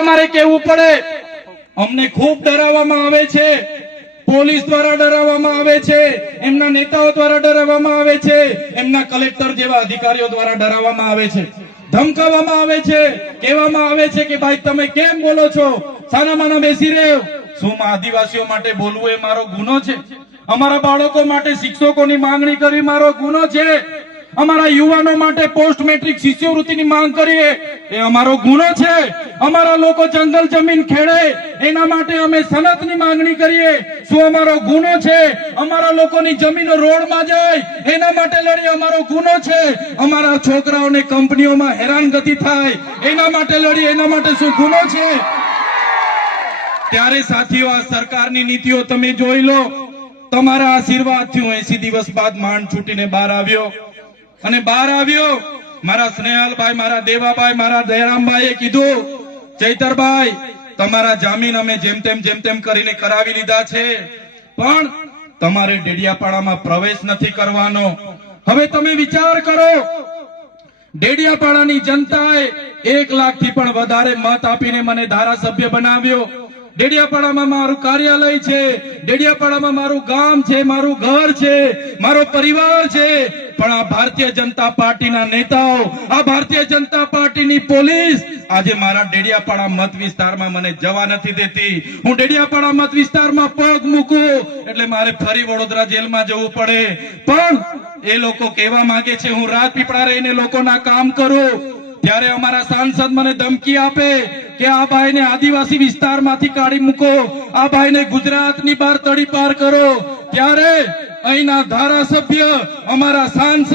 અમારે કહેવું પડે, અમને ખૂબ ડરાવવામાં આવે છે, પોલીસ દ્વારા ડરાવવામાં આવે છે, એમના નેતાઓ દ્વારા ડરાવવામાં આવે છે, એમના કલેક્ટર જેવા અધિકારીઓ દ્વારા ડરાવવામાં આવે છે, ધમકાવવામાં આવે છે, કહેવામાં આવે છે કે ભાઈ તમે કેમ બોલો છો, સાનામાના બેસી રહ્યો. શું આદિવાસીઓ માટે બોલવું એ મારો ગુનો છે? અમારા બાળકો માટે શિક્ષકોની માંગણી કરવી મારો ગુનો છે? અમારા યુવાનો માટે પોસ્ટ મેટ્રિક શિષ્યવૃત્તિની માંગ કરીએ એ અમારો ગુનો છે? અમારા લોકો જંગલ જમીન ખેડે એના માટે અમે સનતની માંગણી કરીએ શું અમારો ગુનો છે? અમારા લોકોની જમીનો રોડમાં જાય એના માટે લડીએ અમારો ગુનો છે? અમારા છોકરાઓને કંપનીઓમાં હેરાનગતિ થાય એના માટે લડીએ એના માટે શું ગુનો છે? ત્યારે સાથીઓ, આ સરકારની નીતિઓ તમે જોઈ લો. તમારા આશીર્વાદથી હું 80 દિવસ બાદ માંડ છૂટીને બહાર આવ્યો અને બહાર આવ્યો. મારા સ્નેહલભાઈ, મારા દેવાભાઈ, મારા દયારામભાઈએ કીધું, ચૈતરભાઈ તમારા જામીન અમે જેમ તેમ કરીને કરાવી લીધા છે, પણ તમારે ડેડિયાપાડામાં પ્રવેશ નથી કરવાનો. હવે તમે વિચાર કરો, ડેડિયાપાડાની જનતાએ 1 લાખથી પણ વધારે મત આપીને મને ધારાસભ્ય બનાવ્યો. ડેડિયાપાડામાં મારું કાર્યાલય છે, ડેડિયાપાડામાં મારું ગામ છે, મારું ઘર છે, મારો પરિવાર છે, પણ આ ભારતીય જનતા પાર્ટીના નેતાઓ, આ ભારતીય જનતા પાર્ટીની પોલીસ આજે મારા ડેડિયાપાડા મત વિસ્તારમાં મને જવા નથી દેતી. હું ડેડિયાપાડા મત વિસ્તારમાં પગ મૂકું એટલે મારે ફરી વડોદરા જેલમાં જવું પડે. પણ એ લોકો કહેવા માંગે છે હું રાજપીપળા રહીને લોકોના કામ કરું. ત્યારે અમારા સાંસદ મને ધમકી આપે કે આ ભાઈને આદિવાસી વિસ્તારમાંથી કાઢી મૂકો, આ ભાઈને ગુજરાતની બહાર તડી પાર કરો. ત્યારે અહીંના ધારાસભ્ય, અમારા સાંસદ,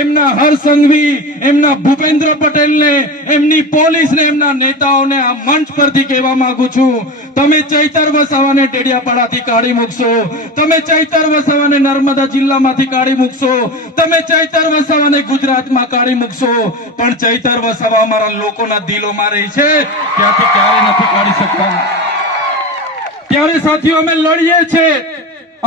એમના હરસંઘવી, એમના ભૂપેન્દ્ર પટેલને, એમની પોલીસને, એમના નેતાઓને આ મંચ પરથી કહેવા માંગુ છું, તમે ચૈતર વસાવાને ડેડિયાપાડાથી કાઢી મૂકશો, તમે ચૈતર વસાવાને નર્મદા જિલ્લામાંથી કાઢી મૂકશો, તમે ચૈતર વસાવાને ગુજરાતમાં કાઢી મૂકશો, પણ ચૈતર વસાવા અમારા લોકોના દિલોમાં રહી છે, ત્યાંથી ક્યારે નથી કાઢી શકતા. ત્યારે સાથીઓ અમે લડીએ છીએ.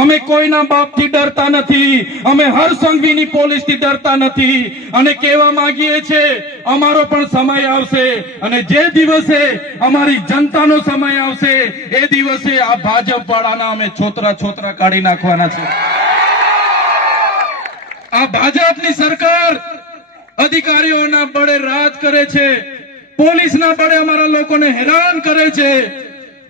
અમે કોઈના બાપથી ડરતા નથી, અમે હરસંઘવીની પોલીસથી ડરતા નથી અને કહેવા માંગીએ છીએ અમારો પણ સમય આવશે અને જે દિવસે અમારી જનતાનો સમય આવશે એ દિવસે આ ભાજપ વાળાના અમે છોતરા કાઢી નાખવાના છે. આ ભાજપની સરકાર અધિકારીઓના બળે રાજ કરે છે, પોલીસના બળે અમારા લોકોને હેરાન કરે છે.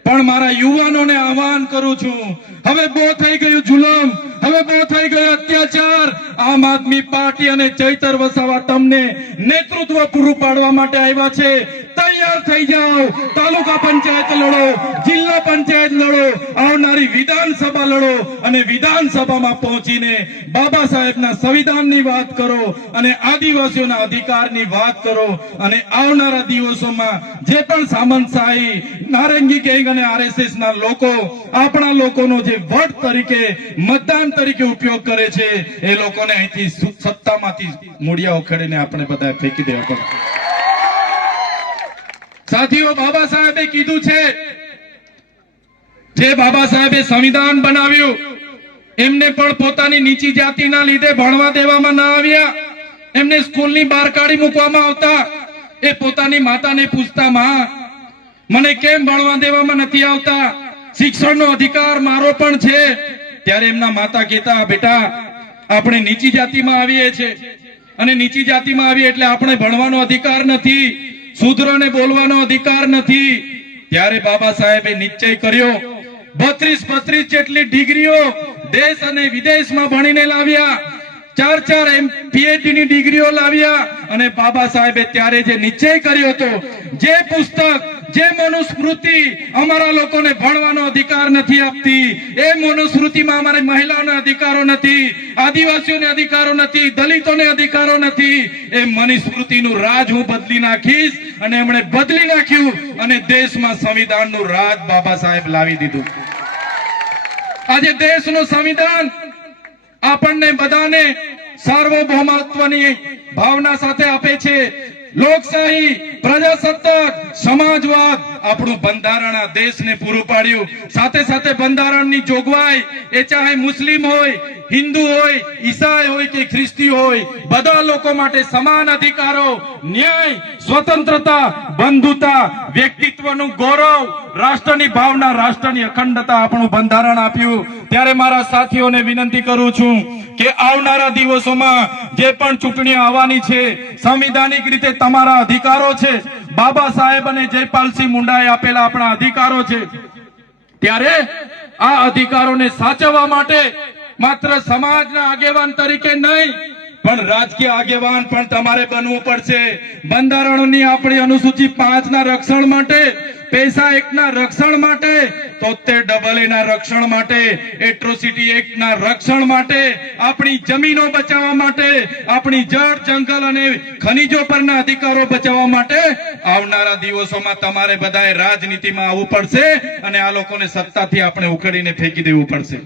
પણ મારા યુવાનોને આહવાન કરું છું, હવે બહુ થઈ ગયું જુલમ, હવે બહુ થઈ ગયો અત્યાચાર. આમ આદમી પાર્ટી અને ચૈતર વસાવા તમને નેતૃત્વ પૂરું પાડવા માટે આવ્યા છે. તૈયાર થઈ જાઓ, તાલુકા પંચાયત લડો, જિલ્લા પંચાયત લડો, આવનારી વિધાનસભા લડો અને વિધાનસભામાં પહોંચીને બાબા સાહેબના સંવિધાનની વાત કરો અને આદિવાસીઓના અધિકારની વાત કરો. અને આવનારા દિવસોમાં જે પણ સામંતશાહી, નારંગી ગેંગ અને આરએસએસ ના લોકો આપણા લોકોનો જે વોટ તરીકે, મતદાન તરીકે ઉપયોગ કરે છે એ લોકોને અહીંથી સત્તામાંથી મૂળિયા ઉખેડીને આપણે બધા ફેંકી દેવા પડે. સાથીઓ, બાબા સાહેબે કીધું છે, જે બાબા સાહેબે સંવિધાન બનાવ્યું એમને પણ પોતાની નીચી જાતિના લીધે ભણવા દેવામાં ના આવ્યા, એમને સ્કૂલની બહાર કાઢી મૂકવામાં આવતા. એ પોતાની માતાને પૂછતા, માં મને કેમ ભણવા દેવામાં નથી આવતા, શિક્ષણનો અધિકાર મારો પણ છે. ત્યારે એમના માતા કહેતા, બેટા આપણે નીચી જાતિમાં આવીએ છીએ અને નીચી જાતિમાં આવીએ એટલે આપણે ભણવાનો અધિકાર નથી, શૂદ્રને બોલવાનો અધિકાર નથી. ત્યારે બાબા સાહેબે નિશ્ચય કર્યો, 32 જેટલી ડિગ્રીઓ દેશ અને વિદેશમાં ભણીને લાવ્યા, 4 PhD ની ડિગ્રીઓ લાવ્યા. અને બાબા સાહેબે ત્યારે જે નિશ્ચય કર્યો હતો, જે પુસ્તક, જે મનુસ્મૃતિ અમારા લોકોને ભણવાનો અધિકાર નથી આપતી, એ મનુસ્મૃતિમાં અમારી મહિલાઓના અધિકારો નથી, આદિવાસીઓને અધિકારો નથી, દલિતોને અધિકારો નથી, એ મનુસ્મૃતિનું રાજ હું બદલી નાખીશ. અને એમણે બદલી નાખ્યું અને દેશમાં સંવિધાનનું રાજ બાબા સાહેબ લાવી દીધું. આજે દેશનું સંવિધાન આપણને બધાને સાર્વભૌમત્વની ભાવના સાથે આપે છે. લોકશાહી, પ્રજાસત્તાક, સમાજવાદ આપણું બંધારણ આ દેશને પૂરું પાડ્યું. સાથે સાથે બંધારણની જોગવાઈ, એ ચાહે મુસ્લિમ હોય, હિન્દુ હોય, ઈસાઈ હોય કે ખ્રિસ્તી હોય, બધા લોકો માટે સમાન અધિકારો, ન્યાય, સ્વતંત્રતા, બંધુતા, વ્યક્તિત્વનું ગૌરવ, રાષ્ટ્રની ભાવના, રાષ્ટ્રની અખંડતા આપણું બંધારણ આપ્યું. ત્યારે મારા સાથીઓને વિનંતી કરું છું કે આવનારા દિવસોમાં જે પણ ચૂંટણીઓ આવવાની છે, સંવિધાનિક રીતે તમારા અધિકારો છે, બાબા સાહેબ અને જયપાલસિંહ મુંડાએ આપેલા આપણા અધિકારો છે. ત્યારે આ અધિકારોને સાચવવા માટે માત્ર સમાજના આગેવાન તરીકે નહીં પણ રાજકીય આગેવાન પણ તમારે બનવું પડશે. બંધારણની આપણી અનુસૂચિ 5 ના રક્ષણ માટે, પૈસા એક્ટના રક્ષણ માટે, 73AA ના રક્ષણ માટે, એટ્રોસિટી એક્ટના રક્ષણ માટે, આપણી જમીનો બચાવવા માટે, આપણી જળ, જંગલ અને ખનીજો પરના અધિકારો બચાવવા માટે આવનારા દિવસોમાં તમારે બધાએ રાજનીતિમાં આવવું પડશે અને આ લોકોને સત્તાથી આપણે ઉખેડીને ફેંકી દેવું પડશે.